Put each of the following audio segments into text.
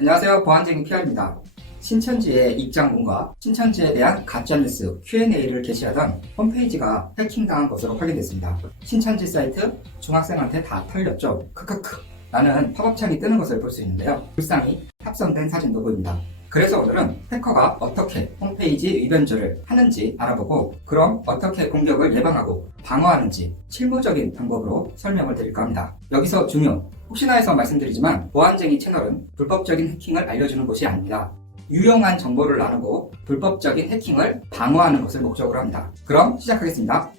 안녕하세요. 보안쟁이 피아입니다. 신천지의 입장문과 신천지에 대한 가짜뉴스 Q&A를 게시하던 홈페이지가 해킹당한 것으로 확인됐습니다. 신천지 사이트 중학생한테 다 털렸죠? 크크크 라는 팝업창이 뜨는 것을 볼 수 있는데요. 불상이 합성된 사진도 보입니다. 그래서 오늘은 해커가 어떻게 홈페이지 위변조를 하는지 알아보고 그럼 어떻게 공격을 예방하고 방어하는지 실무적인 방법으로 설명을 드릴까 합니다. 여기서 중요, 혹시나 해서 말씀드리지만 보안쟁이 채널은 불법적인 해킹을 알려주는 곳이 아닙니다. 유용한 정보를 나누고 불법적인 해킹을 방어하는 것을 목적으로 합니다. 그럼 시작하겠습니다.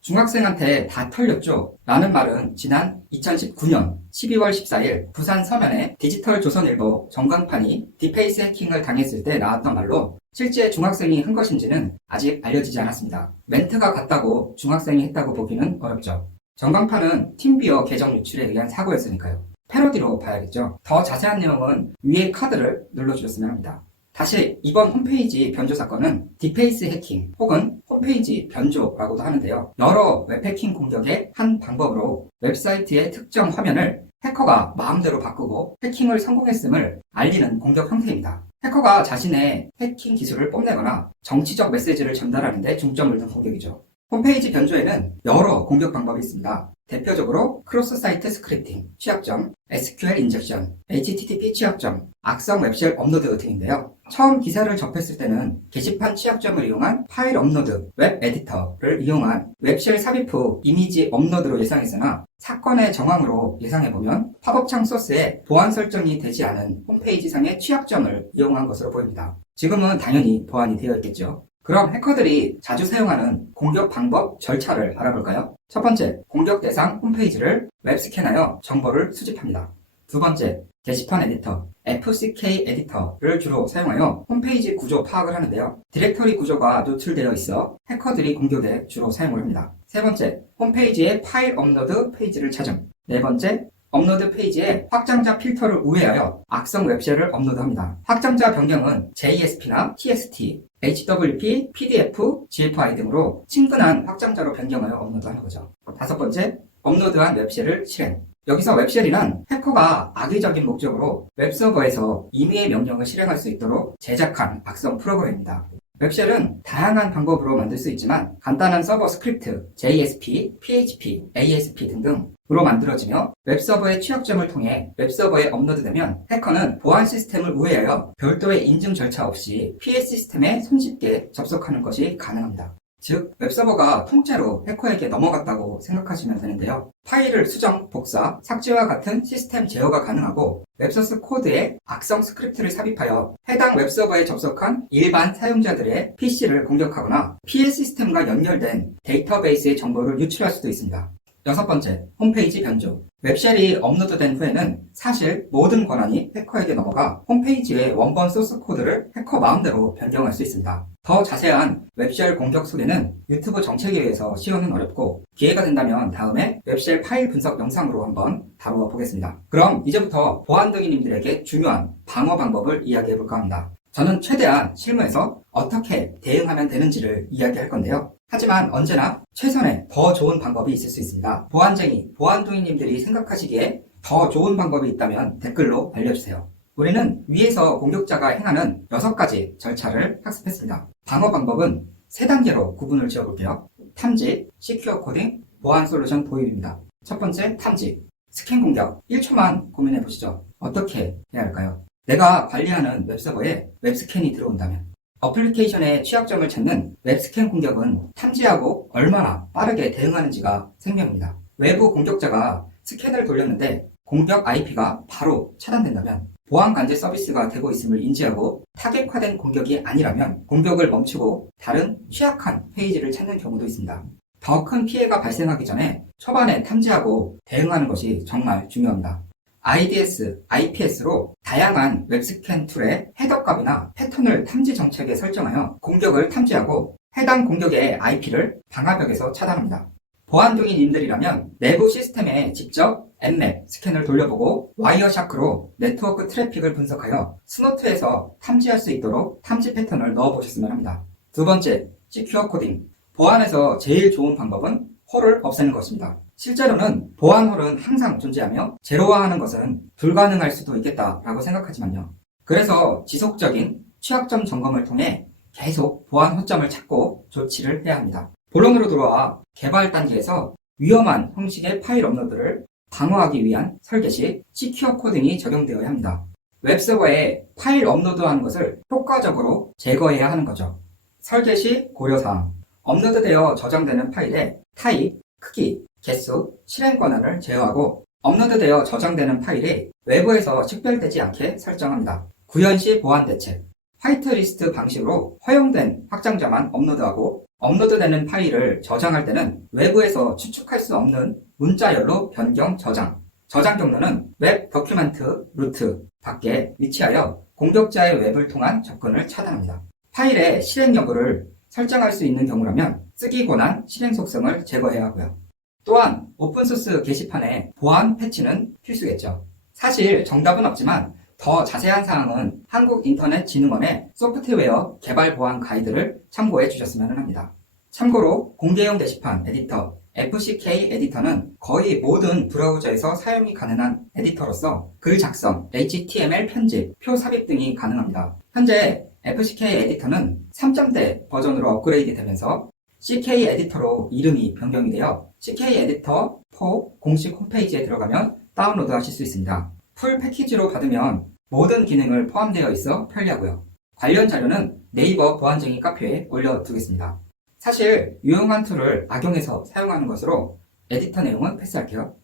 중학생한테 다 털렸죠? 라는 말은 지난 2019년 12월 14일 부산 서면에 디지털조선일보 전광판이 디페이스 해킹을 당했을 때 나왔던 말로 실제 중학생이 한 것인지는 아직 알려지지 않았습니다. 멘트가 같다고 중학생이 했다고 보기는 어렵죠. 전광판은 팀비어 계정 유출에 의한 사고였으니까요. 패러디로 봐야겠죠. 더 자세한 내용은 위에 카드를 눌러주셨으면 합니다. 다시 이번 홈페이지 변조 사건은 디페이스 해킹 혹은 홈페이지 변조라고도 하는데요. 여러 웹해킹 공격의 한 방법으로 웹사이트의 특정 화면을 해커가 마음대로 바꾸고 해킹을 성공했음을 알리는 공격 형태입니다. 해커가 자신의 해킹 기술을 뽐내거나 정치적 메시지를 전달하는 데 중점을 둔 공격이죠. 홈페이지 변조에는 여러 공격 방법이 있습니다. 대표적으로 크로스 사이트 스크립팅, 취약점, SQL 인젝션, HTTP 취약점, 악성 웹쉘 업로드 등인데요. 처음 기사를 접했을 때는 게시판 취약점을 이용한 파일 업로드, 웹 에디터를 이용한 웹쉘 삽입 후 이미지 업로드로 예상했으나 사건의 정황으로 예상해보면 팝업창 소스에 보안 설정이 되지 않은 홈페이지상의 취약점을 이용한 것으로 보입니다. 지금은 당연히 보안이 되어 있겠죠. 그럼 해커들이 자주 사용하는 공격 방법, 절차를 알아볼까요? 첫 번째, 공격 대상 홈페이지를 웹스캔하여 정보를 수집합니다. 두 번째, 게시판 에디터, FCK 에디터를 주로 사용하여 홈페이지 구조 파악을 하는데요. 디렉터리 구조가 노출되어 있어 해커들이 공격에 주로 사용을 합니다. 세 번째, 홈페이지의 파일 업로드 페이지를 찾음. 네 번째, 업로드 페이지에 확장자 필터를 우회하여 악성 웹쉘을 업로드합니다. 확장자 변경은 JSP나 TXT, HWP, PDF, GFI 등으로 친근한 확장자로 변경하여 업로드하는 거죠. 다섯 번째, 업로드한 웹쉘을 실행. 여기서 웹쉘이란 해커가 악의적인 목적으로 웹서버에서 임의의 명령을 실행할 수 있도록 제작한 악성 프로그램입니다. 웹쉘은 다양한 방법으로 만들 수 있지만 간단한 서버 스크립트, JSP, PHP, ASP 등으로 만들어지며 웹서버의 취약점을 통해 웹서버에 업로드되면 해커는 보안 시스템을 우회하여 별도의 인증 절차 없이 PS 시스템에 손쉽게 접속하는 것이 가능합니다. 즉, 웹서버가 통째로 해커에게 넘어갔다고 생각하시면 되는데요. 파일을 수정, 복사, 삭제와 같은 시스템 제어가 가능하고 웹소스 코드에 악성 스크립트를 삽입하여 해당 웹서버에 접속한 일반 사용자들의 PC를 공격하거나 PS 시스템과 연결된 데이터베이스의 정보를 유출할 수도 있습니다. 여섯 번째, 홈페이지 변조. 웹쉘이 업로드된 후에는 사실 모든 권한이 해커에게 넘어가 홈페이지의 원본 소스 코드를 해커 마음대로 변경할 수 있습니다. 더 자세한 웹쉘 공격 소리는 유튜브 정책에 의해서 시연은 어렵고 기회가 된다면 다음에 웹쉘 파일 분석 영상으로 한번 다루어 보겠습니다. 그럼 이제부터 보안등이님들에게 중요한 방어 방법을 이야기해볼까 합니다. 저는 최대한 실무에서 어떻게 대응하면 되는지를 이야기할 건데요. 하지만 언제나 최선의 더 좋은 방법이 있을 수 있습니다. 보안쟁이, 보안도인님들이 생각하시기에 더 좋은 방법이 있다면 댓글로 알려주세요. 우리는 위에서 공격자가 행하는 6가지 절차를 학습했습니다. 방어 방법은 3단계로 구분을 지어볼게요. 탐지, 시큐어 코딩, 보안 솔루션 도입입니다. 첫 번째, 탐지. 스캔 공격. 1초만 고민해보시죠. 어떻게 해야 할까요? 내가 관리하는 웹서버에 웹스캔이 들어온다면 어플리케이션의 취약점을 찾는 웹스캔 공격은 탐지하고 얼마나 빠르게 대응하는지가 생명입니다. 외부 공격자가 스캔을 돌렸는데 공격 IP가 바로 차단된다면 보안 관제 서비스가 되고 있음을 인지하고 타겟화된 공격이 아니라면 공격을 멈추고 다른 취약한 페이지를 찾는 경우도 있습니다. 더 큰 피해가 발생하기 전에 초반에 탐지하고 대응하는 것이 정말 중요합니다. IDS, IPS로 다양한 웹스캔 툴의 헤더값이나 패턴을 탐지 정책에 설정하여 공격을 탐지하고 해당 공격의 IP를 방화벽에서 차단합니다. 보안등이님들이라면 내부 시스템에 직접 엠맵 스캔을 돌려보고 와이어샤크로 네트워크 트래픽을 분석하여 스노트에서 탐지할 수 있도록 탐지 패턴을 넣어보셨으면 합니다. 두 번째, 시큐어 코딩. 보안에서 제일 좋은 방법은 홀을 없애는 것입니다. 실제로는 보안홀은 항상 존재하며 제로화하는 것은 불가능할 수도 있겠다라고 생각하지만요. 그래서 지속적인 취약점 점검을 통해 계속 보안 허점을 찾고 조치를 해야 합니다. 본론으로 들어와 개발 단계에서 위험한 형식의 파일 업로드를 방어하기 위한 설계 시 시큐어 코딩이 적용되어야 합니다. 웹서버에 파일 업로드하는 것을 효과적으로 제거해야 하는 거죠. 설계 시 고려사항, 업로드되어 저장되는 파일의 타입, 크기, 개수, 실행 권한을 제어하고 업로드되어 저장되는 파일이 외부에서 식별되지 않게 설정합니다. 구현 시 보안 대책, 화이트리스트 방식으로 허용된 확장자만 업로드하고 업로드되는 파일을 저장할 때는 외부에서 추측할 수 없는 문자열로 변경 저장, 저장 경로는 웹 더큐멘트 루트 밖에 위치하여 공격자의 웹을 통한 접근을 차단합니다. 파일의 실행 여부를 설정할 수 있는 경우라면 쓰기 권한, 실행 속성을 제거해야 하고요. 또한 오픈소스 게시판의 보안 패치는 필수겠죠. 사실 정답은 없지만 더 자세한 사항은 한국인터넷진흥원의 소프트웨어 개발 보안 가이드를 참고해 주셨으면 합니다. 참고로 공개형 게시판 에디터 FCK 에디터는 거의 모든 브라우저에서 사용이 가능한 에디터로서 글 작성, HTML 편집, 표 삽입 등이 가능합니다. 현재 FCK 에디터는 3.0대 버전으로 업그레이드 되면서 CK 에디터로 이름이 변경이 되어 CK 에디터 4 공식 홈페이지에 들어가면 다운로드 하실 수 있습니다. 풀 패키지로 받으면 모든 기능을 포함되어 있어 편리하고요. 관련 자료는 네이버 보안쟁이 카페에 올려두겠습니다. 사실 유용한 툴을 악용해서 사용하는 것으로 에디터 내용은 패스할게요.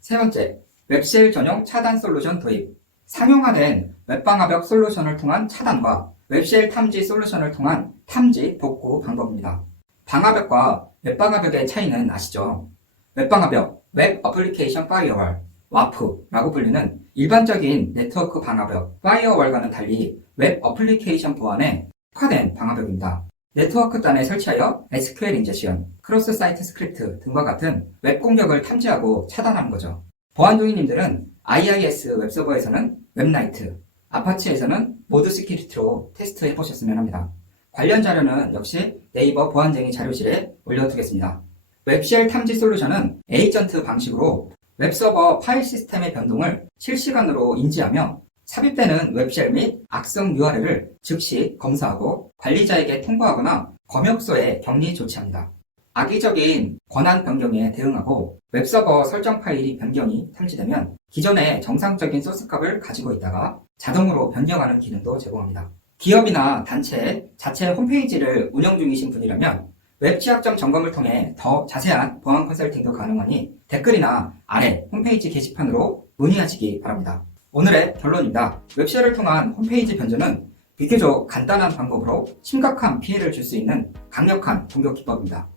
세 번째, 웹쉘 전용 차단 솔루션 도입. 상용화된 웹방화벽 솔루션을 통한 차단과 웹쉘 탐지 솔루션을 통한 탐지 복구 방법입니다. 방화벽과 웹방화벽의 차이는 아시죠? 웹방화벽, 웹 어플리케이션 파이어월, 와프라고 불리는 일반적인 네트워크 방화벽, 파이어월과는 달리 웹 어플리케이션 보안에 특화된 방화벽입니다. 네트워크단에 설치하여 SQL 인젝션, 크로스 사이트 스크립트 등과 같은 웹 공격을 탐지하고 차단하는 거죠. 보안 중위님들은 IIS 웹서버에서는 웹나이트, 아파치에서는 모드 시큐리티로 테스트해 보셨으면 합니다. 관련 자료는 역시 네이버 보안쟁이 자료실에 올려두겠습니다. 웹쉘 탐지 솔루션은 에이전트 방식으로 웹서버 파일 시스템의 변동을 실시간으로 인지하며 삽입되는 웹쉘 및 악성 URL을 즉시 검사하고 관리자에게 통보하거나 검역소에 격리 조치합니다. 악의적인 권한 변경에 대응하고 웹서버 설정 파일이 변경이 탐지되면 기존의 정상적인 소스값을 가지고 있다가 자동으로 변경하는 기능도 제공합니다. 기업이나 단체 자체 홈페이지를 운영 중이신 분이라면 웹 취약점 점검을 통해 더 자세한 보안 컨설팅도 가능하니 댓글이나 아래 홈페이지 게시판으로 문의하시기 바랍니다. 오늘의 결론입니다. 웹쉘을 통한 홈페이지 변조는 비교적 간단한 방법으로 심각한 피해를 줄 수 있는 강력한 공격 기법입니다.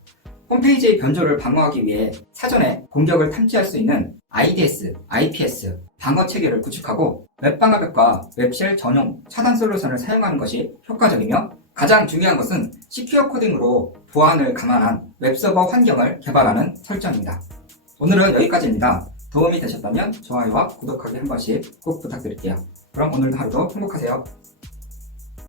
홈페이지 변조를 방어하기 위해 사전에 공격을 탐지할 수 있는 IDS, IPS 방어 체계를 구축하고 웹방화벽과 웹쉘 전용 차단 솔루션을 사용하는 것이 효과적이며 가장 중요한 것은 시큐어 코딩으로 보안을 감안한 웹서버 환경을 개발하는 설정입니다. 오늘은 여기까지입니다. 도움이 되셨다면 좋아요와 구독하기 한 번씩 꼭 부탁드릴게요. 그럼 오늘도 하루도 행복하세요.